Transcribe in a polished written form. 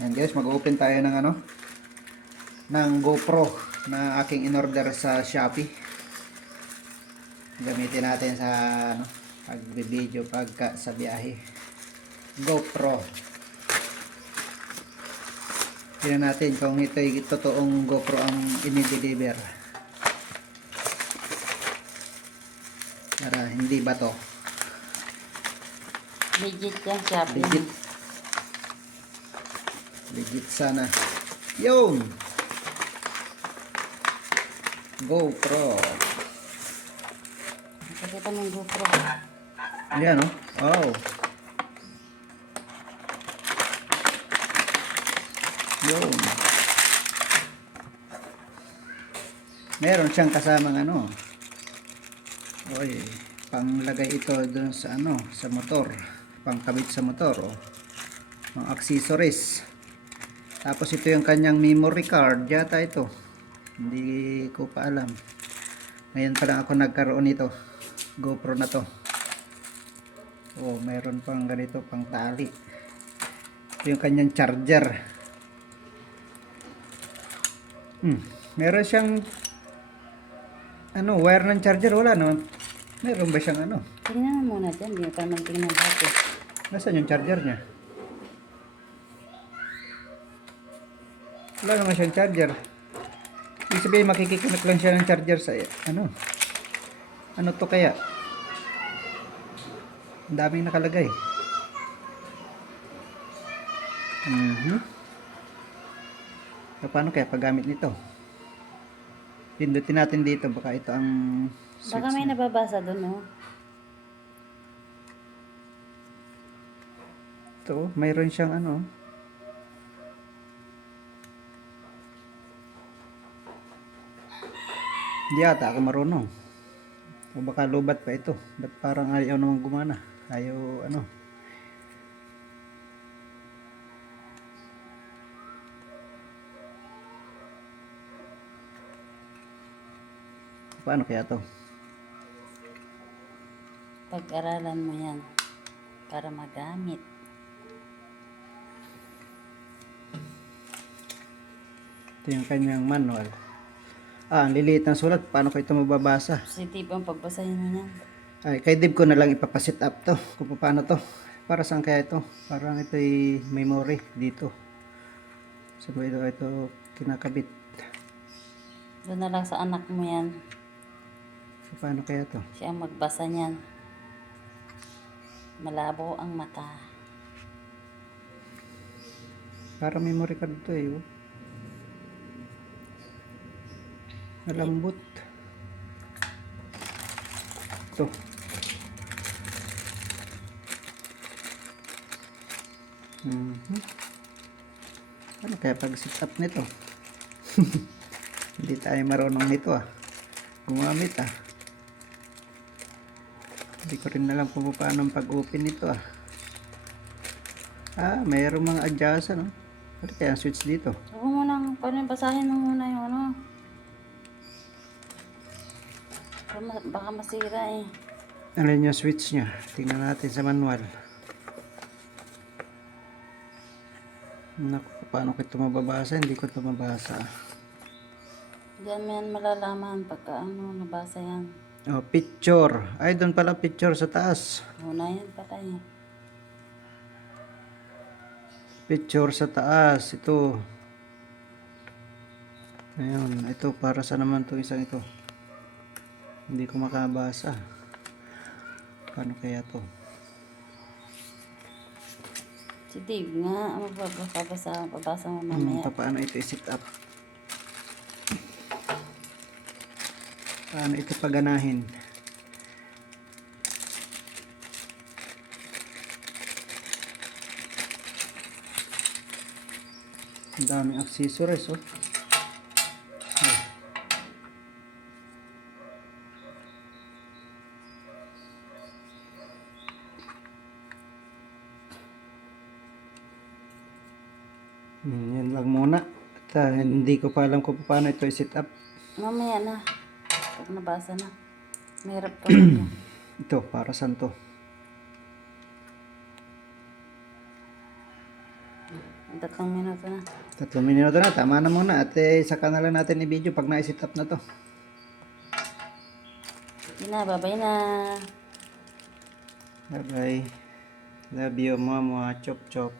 Yan guys, mag-open tayo ng ng GoPro na aking in-order sa Shopee. Gamitin natin sa pag-video pagka sa biyahe. GoPro. Tingnan natin kung ito'y totoong GoPro ang ini-deliver. Para hindi ba to? Legit yan siya. Legit. Legit sana. Yun! GoPro. Nakikita ng GoPro. Ayan o. Oh. Yun. Meron siyang kasamang Oy, panglagay ito dun sa sa motor. Pangkabit sa motor oh. Mga accessories. Tapos ito yung kanyang memory card. Yata ito. Hindi ko pa alam. Ngayon pa lang ako nagkaroon nito. GoPro na to. Oh, mayroon pang ganito pang tali. Ito yung kanyang charger. Meron siyang wire ng charger. Wala naman. Meron ba siyang Tingnan mo muna dyan. Hindi pa naman tingnan dati. Nasaan yung charger niya? Wala naman siyang charger. Ibig sabihin makikiconnect lang siya ng charger sa ano to kaya? Ang daming nakalagay. Paano kaya paggamit nito? Pindutin natin dito, baka ito ang switch. Baka may nababasa doon, no? Ito, mayroon siyang Hindi ata ako marunong. O baka lubat pa ito. Ba't parang ayaw naman gumana? Ayaw Paano kaya to? Pag-aralan mo yan para magamit. Ito yung kanyang manual. Ang liliit ng sulat. Paano ko ito mababasa? Positive ang pagbasahin mo yan. Ay, kay Dib ko na lang ipapasit up to. Kung paano to. Para saan kaya ito? Parang ito'y memory dito. So ito kinakabit. Doon na lang sa anak mo yan. So paano kaya to? Siya ang magbasa niyan. Malabo ang mata. Para memory card to eh. Oh. Malambot. Ito. Ano kaya pag set up nito? Hindi tayo marunong nito gumamit Hindi ko rin alam kung paano pag-open nito mayroong mga adjustment Ano kaya ang switch dito? Huwag mo nang, paano basahin mo muna yung baka masira eh. Alin yung switch nya? Tingnan natin sa manual. Naku, paano ko ito mababasa? Hindi ko ito mabasa. Diyan mo yan malalaman pagka nabasa yan. Oh, picture. Ay, doon pala picture sa taas. Una yan pala eh. Picture sa taas. Ito. Ayun. Ito, para sa naman itong isang ito. Hindi ko makabasa. Paano kaya to? Si Dave nga, pabasa mo mamaya. Paano ito i-set up? Paano ito paganahin? Ang daming accessories Yan lang muna. At, hindi ko pa alam kung paano ito i-set up. Mamaya na. Pag nabasa na. Mahirap pa rin. Ito, para saan to? 3 minuto na. 3 minuto na, tama na muna. At saka na lang natin i-video pag na-set up na to. Sige na, bye-bye na. Bye bye. Love you, mama. Chop chop.